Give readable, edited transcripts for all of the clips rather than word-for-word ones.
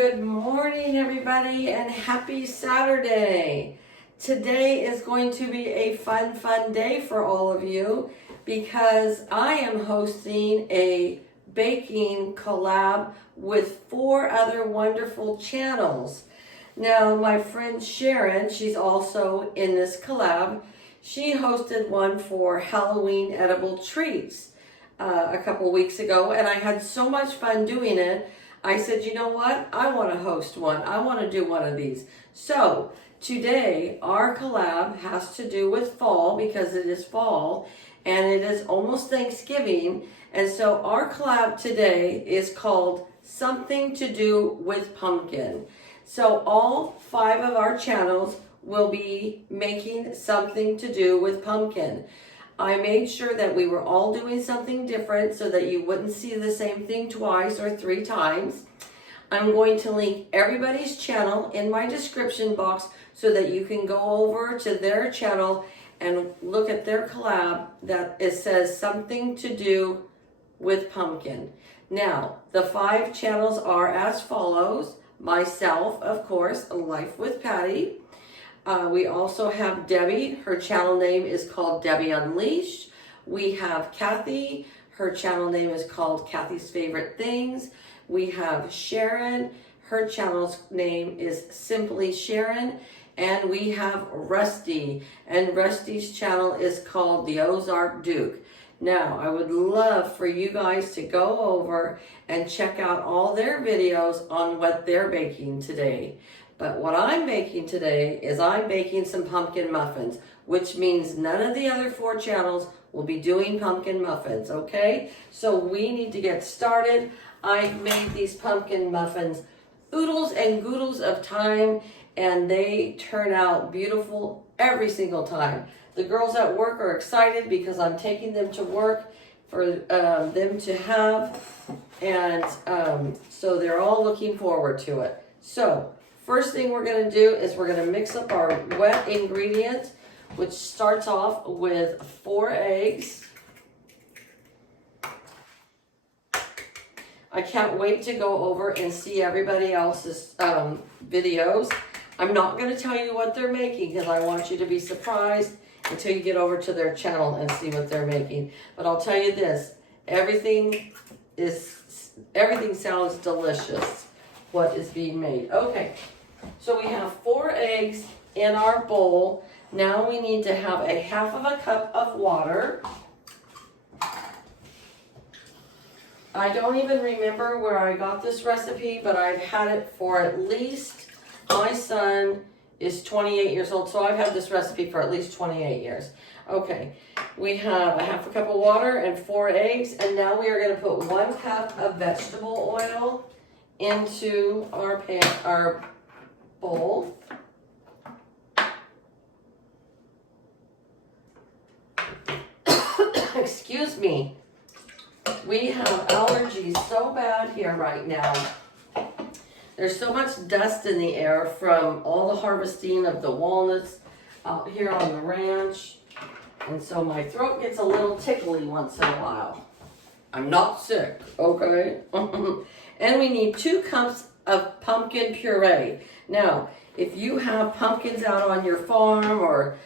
good morning, everybody, and happy Saturday. Today is going to be a fun day for all of you because I am hosting a baking collab with 4 other wonderful channels. Now, my friend Sharon, she's also in this collab. She hosted one for Halloween edible treats a couple weeks ago, and I had so much fun doing it. I said, you know what? I want to host one. I want to do one of these. So today, our collab has to do with fall because it is fall and it is almost Thanksgiving. And so our collab today is called Something to Do with Pumpkin. So all 5 of our channels will be making something to do with pumpkin. I made sure that we were all doing something different so that you wouldn't see the same thing twice or 3 times. I'm going to link everybody's channel in my description box so that you can go over to their channel and look at their collab that it says something to do with pumpkin. Now, the 5 channels are as follows. Myself, of course, Life with Patty. We also have Debbie. Her channel name is called Debbie Unleashed. We have Kathy. Her channel name is called Kathy's Favorite Things. We have Sharon. Her channel's name is Simply Sharon. And we have Rusty. And Rusty's channel is called the Ozark Duke. Now, I would love for you guys to go over and check out all their videos on what they're baking today. But what I'm baking today is I'm baking some pumpkin muffins, which means none of the other 4 channels will be doing pumpkin muffins, okay? So we need to get started. I've made these pumpkin muffins oodles and goodles of time, and they turn out beautiful every single time. The girls at work are excited because I'm taking them to work for them to have, and so they're all looking forward to it. So first thing we're going to do is we're going to mix up our wet ingredients, which starts off with 4 eggs. I can't wait to go over and see everybody else's videos. I'm not going to tell you what they're making because I want you to be surprised until you get over to their channel and see what they're making. But I'll tell you this, everything sounds delicious, what is being made. Okay, so we have 4 eggs in our bowl. Now we need to have a 1/2 cup of water. I don't even remember where I got this recipe, but I've had it for at least, my son is 28 years old, so I've had this recipe for at least 28 years. Okay, we have a 1/2 cup of water and 4 eggs, and now we are going to put 1 cup of vegetable oil into our bowl. Excuse me. We have allergies so bad here right now. There's so much dust in the air from all the harvesting of the walnuts out here on the ranch. And so my throat gets a little tickly once in a while. I'm not sick, okay? And we need 2 cups of pumpkin puree. Now, if you have pumpkins out on your farm or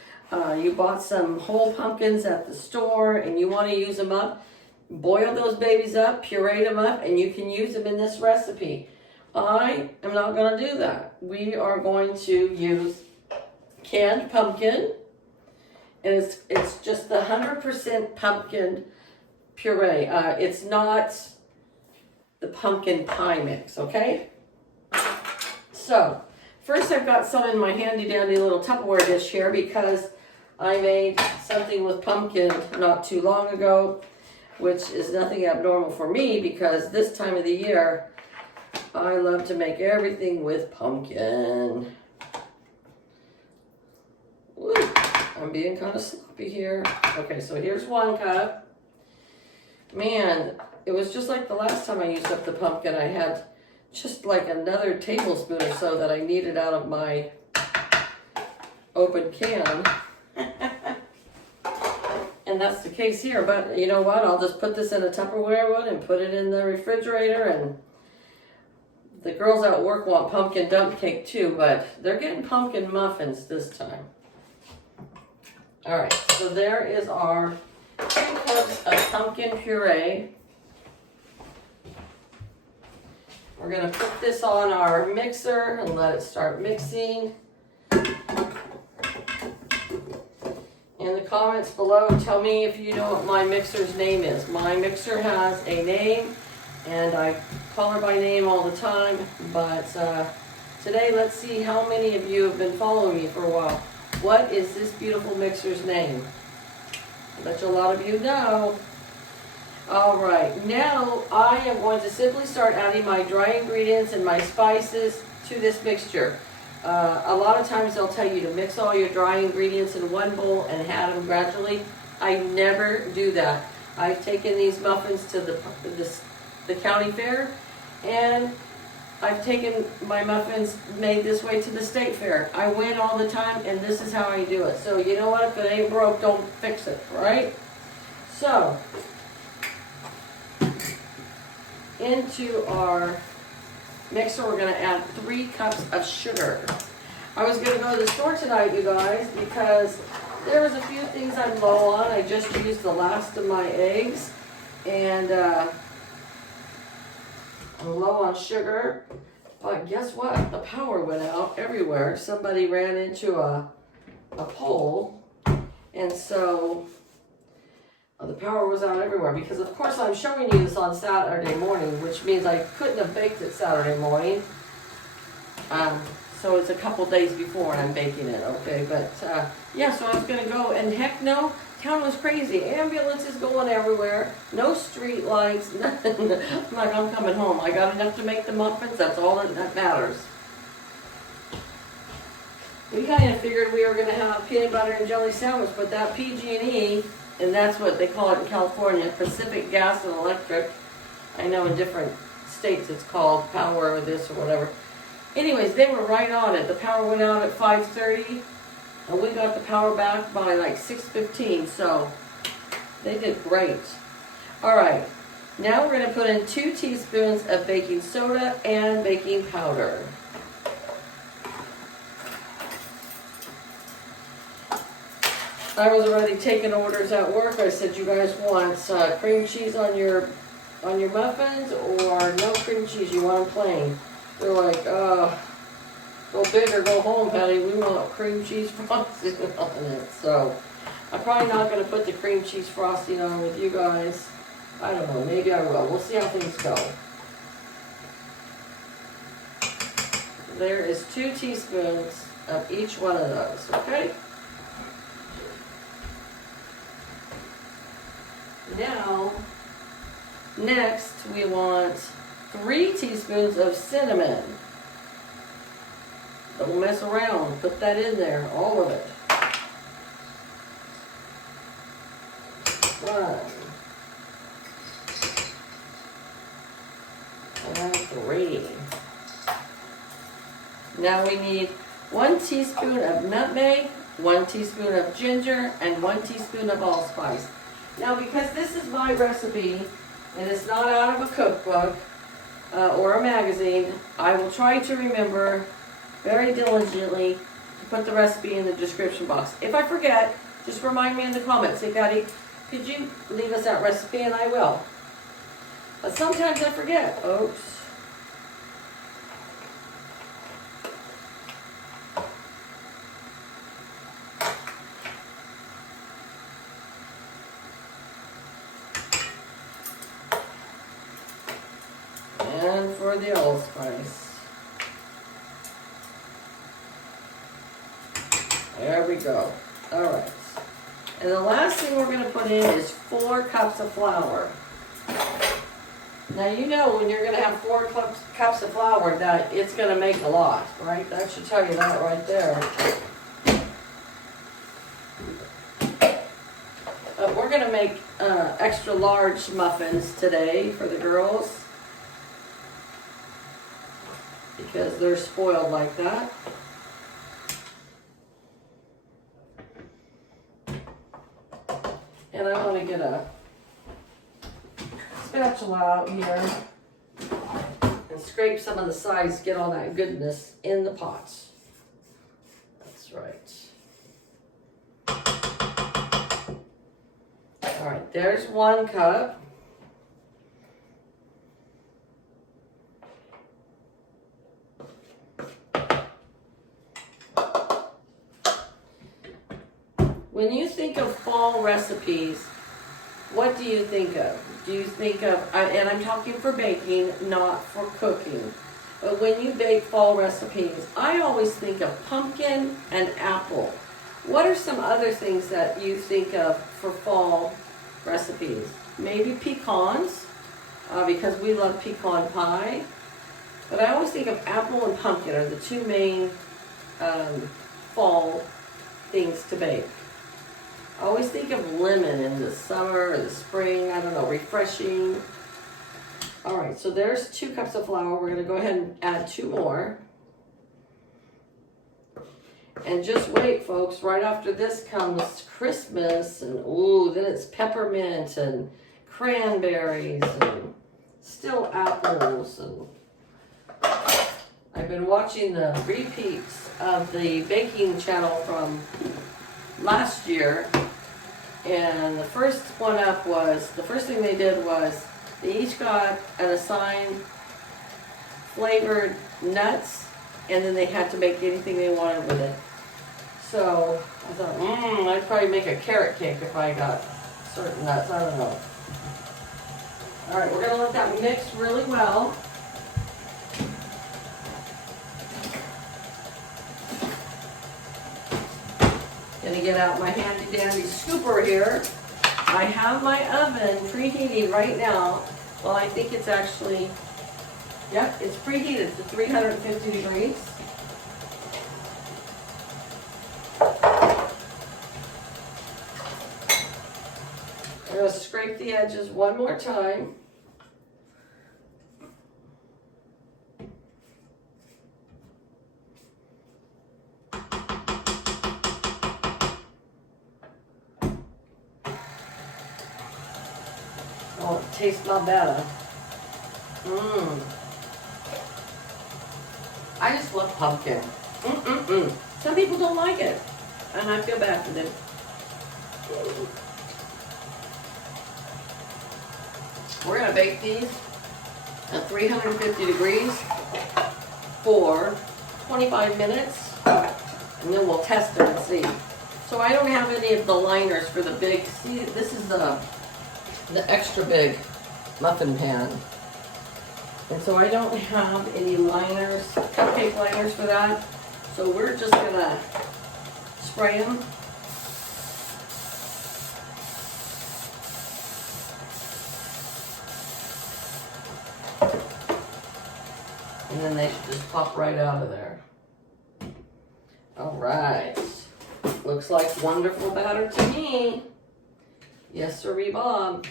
you bought some whole pumpkins at the store and you want to use them up, boil those babies up, puree them up, and you can use them in this recipe. I am not going to do that. We are going to use canned pumpkin, and it's just the 100% pumpkin puree. It's not the pumpkin pie mix, okay? So, first I've got some in my handy dandy little Tupperware dish here because I made something with pumpkin not too long ago, which is nothing abnormal for me because this time of the year, I love to make everything with pumpkin. Woo, I'm being kind of sloppy here. Okay, so here's 1 cup. Man, it was just like the last time I used up the pumpkin. I had just like another tablespoon or so that I needed out of my open can. And that's the case here, but you know what? I'll just put this in a Tupperware one and put it in the refrigerator, and The girls at work want pumpkin dump cake too, but they're getting pumpkin muffins this time. All right, so there is our 2 cups of pumpkin puree. We're gonna put this on our mixer and let it start mixing. In the comments below, tell me if you know what my mixer's name is. My mixer has a name, and I call her by name all the time, but today let's see how many of you have been following me for a while. What is this beautiful mixer's name? I bet you a lot of you know. All right, now I am going to simply start adding my dry ingredients and my spices to this mixture. A lot of times they'll tell you to mix all your dry ingredients in one bowl and add them gradually. I never do that. I've taken these muffins to the county fair, and I've taken my muffins made this way to the state fair. I win all the time, and this is how I do it. So you know what? If it ain't broke, don't fix it, right? So into our mixer, we're going to add 3 cups of sugar. I was going to go to the store tonight, you guys, because there was a few things I'm low on. I just used the last of my eggs, and I'm low on sugar. But guess what? The power went out everywhere. Somebody ran into a pole, and so the power was out everywhere, because of course I'm showing you this on Saturday morning, which means I couldn't have baked it Saturday morning. So it's a couple days before I'm baking it, okay? But yeah, so I was gonna go, and heck no, town was crazy. Ambulances going everywhere, no street lights, nothing. I'm like, I'm coming home. I got enough to make the muffins, that's all that matters. We kind of figured we were gonna have a peanut butter and jelly sandwich, but that PG&E, and that's what they call it in California, Pacific Gas and Electric. I know in different states it's called power or this or whatever. Anyways, they were right on it. The power went out at 5:30, and we got the power back by like 6:15, so they did great. All right, now we're gonna put in 2 teaspoons of baking soda and baking powder. I was already taking orders at work. I said, you guys want cream cheese on your muffins or no cream cheese? You want them plain? They're like, go big or go home, Patty. We want cream cheese frosting on it. So I'm probably not going to put the cream cheese frosting on with you guys. I don't know. Maybe I will. We'll see how things go. There is 2 teaspoons of each one of those, okay? Now, next we want 3 teaspoons of cinnamon. Don't mess around, put that in there, all of it. 1 and 3. Now we need 1 teaspoon of nutmeg, 1 teaspoon of ginger, and 1 teaspoon of allspice. Now, because this is my recipe, and it's not out of a cookbook or a magazine, I will try to remember very diligently to put the recipe in the description box. If I forget, just remind me in the comments. Say, Patty, could you leave us that recipe? And I will. But sometimes I forget, folks. And for the allspice. There we go. Alright. And the last thing we're going to put in is 4 cups of flour. Now you know when you're going to have 4 cups of flour that it's going to make a lot, right? That should tell you that right there. We're going to make extra large muffins today for the girls, because they're spoiled like that. And I want to get a spatula out here and scrape some of the sides, get all that goodness in the pots. That's right. All right, there's 1 cup. When you think of fall recipes, what do you think of? Do you think of, and I'm talking for baking, not for cooking, but when you bake fall recipes, I always think of pumpkin and apple. What are some other things that you think of for fall recipes? Maybe pecans, because we love pecan pie. But I always think of apple and pumpkin are the 2 main fall things to bake. I always think of lemon in the summer or the spring, I don't know, refreshing. All right, so there's 2 cups of flour. We're gonna go ahead and add 2 more. And just wait, folks, right after this comes Christmas, and ooh, then it's peppermint and cranberries and still apples. And I've been watching the repeats of the baking channel from last year, and the first thing they did was they each got an assigned flavored nuts, and then they had to make anything they wanted with it. So I thought, I'd probably make a carrot cake if I got certain nuts, I don't know. All right, we're gonna let that mix really well. Gonna get out my handy dandy scooper here. I have my oven preheating right now. Well, I think it's actually, yep, it's preheated to 350 degrees. I'm gonna scrape the edges one more time. Oh, it tastes a lot better. I just love pumpkin. Some people don't like it, and I feel bad for them. We're gonna bake these at 350 degrees for 25 minutes, and then we'll test them and see. So I don't have any of the liners for the big, see, this is the extra big muffin pan. And so I don't have any liners, cupcake liners for that. So we're just gonna spray them. And then they should just pop right out of there. All right. Looks like wonderful batter to me. Yes, sirree, Bob.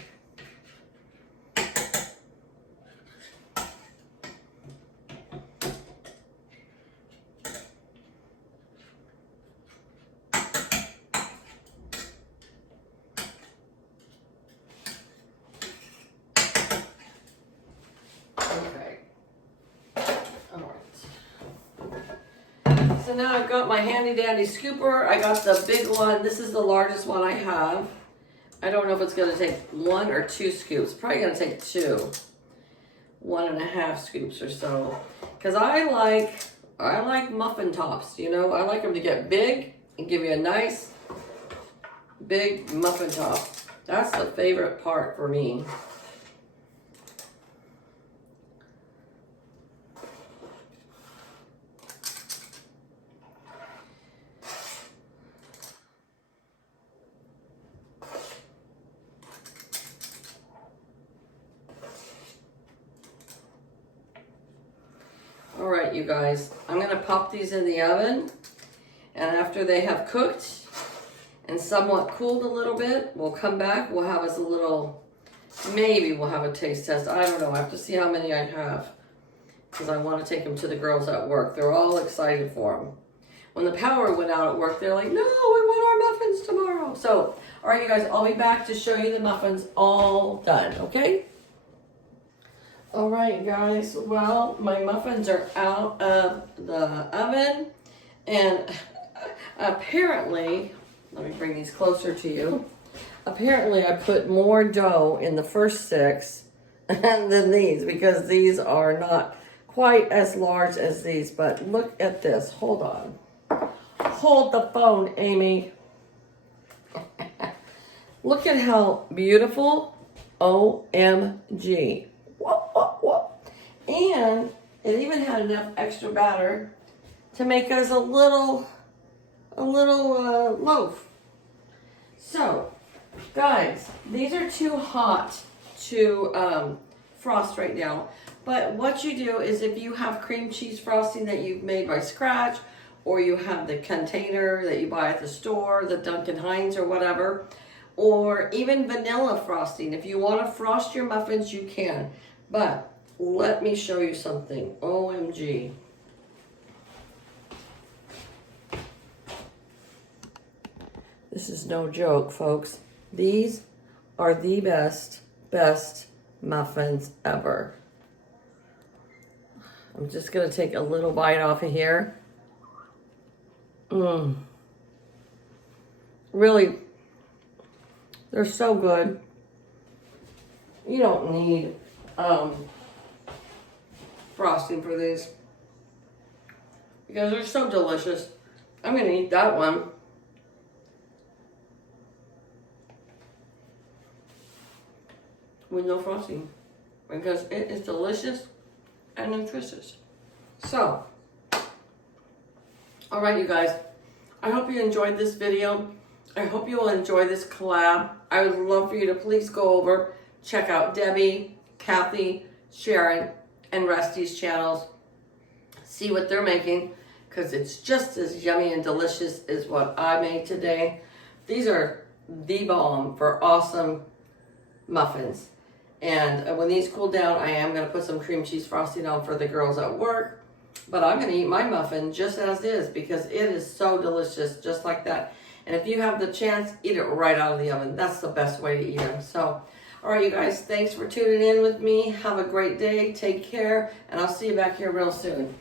So now I've got my handy dandy scooper. I got the big one. This is the largest one I have. I don't know if it's gonna take 1 or 2 scoops. Probably gonna take 2. 1.5 scoops or so. Cause I like muffin tops, you know? I like them to get big and give you a nice big muffin top. That's the favorite part for me. All right, you guys, I'm gonna pop these in the oven, and after they have cooked and somewhat cooled a little bit, we'll come back, we'll have us a little, maybe we'll have a taste test. I don't know, I have to see how many I have, because I want to take them to the girls at work. They're all excited for them. When the power went out at work, they're like, no, we want our muffins tomorrow. So, all right, you guys, I'll be back to show you the muffins all done, okay? All right, guys. Well, my muffins are out of the oven, and apparently, let me bring these closer to you. Apparently, I put more dough in the first 6 than these because these are not quite as large as these. But look at this. Hold on. Hold the phone, Amy. Look at how beautiful. OMG. Whoop, whoop, whoop. And it even had enough extra batter to make us a little loaf. So, guys, these are too hot to frost right now. But what you do is if you have cream cheese frosting that you've made by scratch, or you have the container that you buy at the store, the Duncan Hines or whatever, or even vanilla frosting. If you want to frost your muffins, you can. But let me show you something. OMG. This is no joke, folks. These are the best muffins ever. I'm just going to take a little bite off of here. Really, they're so good. You don't need frosting for these because they're so delicious. I'm going to eat that one. With no frosting because it is delicious and nutritious. So, all right, you guys, I hope you enjoyed this video. I hope you will enjoy this collab. I would love for you to please go over, check out Debbie, Kathy, Sharon, and Rusty's channels. See what they're making because it's just as yummy and delicious as what I made today. These are the bomb for awesome muffins. And when these cool down, I am going to put some cream cheese frosting on for the girls at work. But I'm going to eat my muffin just as is because it is so delicious, just like that. And if you have the chance, eat it right out of the oven. That's the best way to eat them. So, all right, you guys, thanks for tuning in with me. Have a great day. Take care. And I'll see you back here real soon.